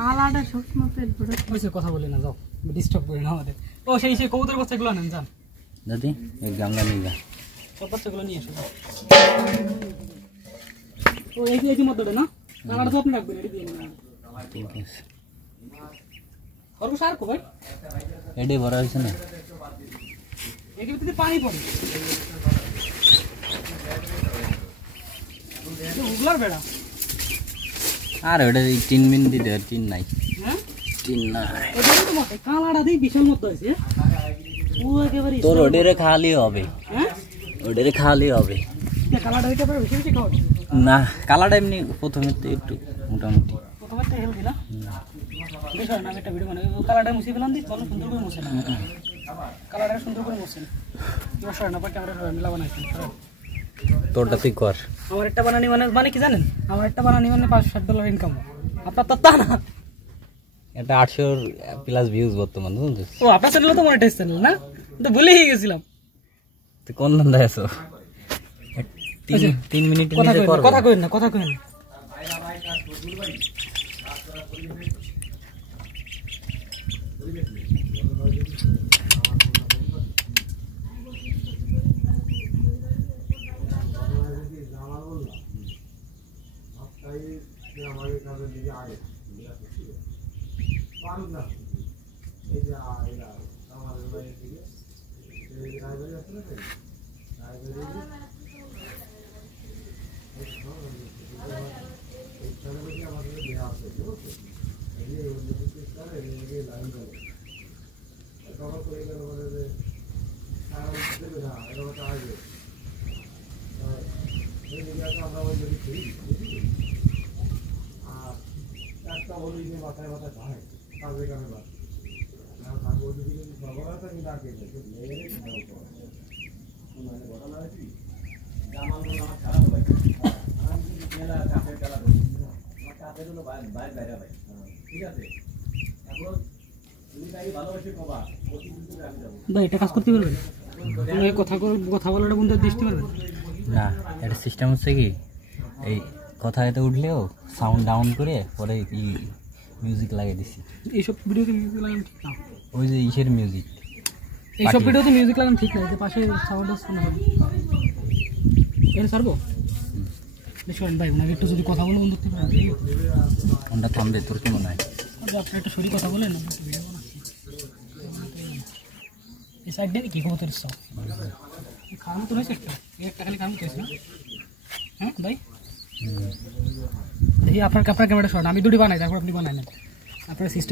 কালাটা সবসময় পেট ভরে ওইসে কথা বলি না, যাও ডিস্টার্ব করি না আমাদের। ও সেই কবুতর বাচ্চাগুলো নেন, যান দাদি এই গামলা নিয়ে যা, সব বাচ্চাগুলো নিয়ে এসো। ও এই মধ্যে না কালাটা তো আপনি রাখবেন, এটি দিয়ে নেন। ঠিক আছে, খরগোশ আর কো ভাই এডি ভরা হয়েছে না, এর ভিতরে পানি পড়ে, উগলার বেড়া। আর ওটা 3 মিনিট দিতে, আর 3 নাই, হ্যাঁ 3 নাই এটা তো মতে কালাটা দিয়ে বিশাল মত হইছে। ও একেবারে তোর ওডেরে খালি হবে, হ্যাঁ ওডেরে খালি হবে কালাটা হইতে পারে বেশি বেশি খাওয়া না। কালারটা এমনি প্রথমে তো একটু মোটামুটি, প্রথমে তো হেল দিলা বেশ হয় না। একটা ভিডিও বানাই কালারটা মুছে ফেলান দিই, ভালো সুন্দর করে মুছে না, কালারটা সুন্দর করে মুছে না। এবার সরে না পা ক্যামেরা সরে মিলা বানাইছেন। তোরটা তুই কর। আমার একটা বানানি মানে কি জানেন, আমার একটা বানানি মানে $5-7 ইনকাম। আপনার তো তা না, এটা 800 প্লাস ভিউজ বর্তমান, বুঝছিস? ও আপনার চ্যানেল তো মনিটাইজ চ্যানেল না, তো ভুলেই গেছিলাম। তুই কোন ধান্দায় আছো? 3 মিনিট নিচে কর, কথা কইন না, কথা কইন না। ভাই এটা কাজ করতে পারবেন, কথা বলাটা বন্ধু দেখতে পারবেন না? এটা সিস্টেম হচ্ছে কি, এই কথা এতে উঠলেও সাউন্ড ডাউন করে পরে মিউজিক লাগিয়ে দিছি। এইসব ভিডিওতে মিউজিক লাগানো ঠিক না, ওই যে ইসের মিউজিক, এইসব ভিডিওতে মিউজিক লাগানো ঠিক না, যে পাশে সাউন্ড শোনা হবে। এর সারবো দেখুন ভাই, ওনাকে একটু যদি কথা বলে বন্ধু দেখতে পারেন, ফোনটা থামবে তোর কি মনে হয়? আপনি একটা সরি কথা বলেন, ভিডিও বানাচ্ছি এই সাইড দিয়ে কি কবুতর সব খাওয়ানো তো রয়েছে, একটা খালি খাওয়ানো চাইছি না। হ্যাঁ ভাই দেখি আপনার ক্যামেরাটা শর্ট, আমি দুটি বানাই, তারপর আপনি বানাই না আপনার সিস্টেম।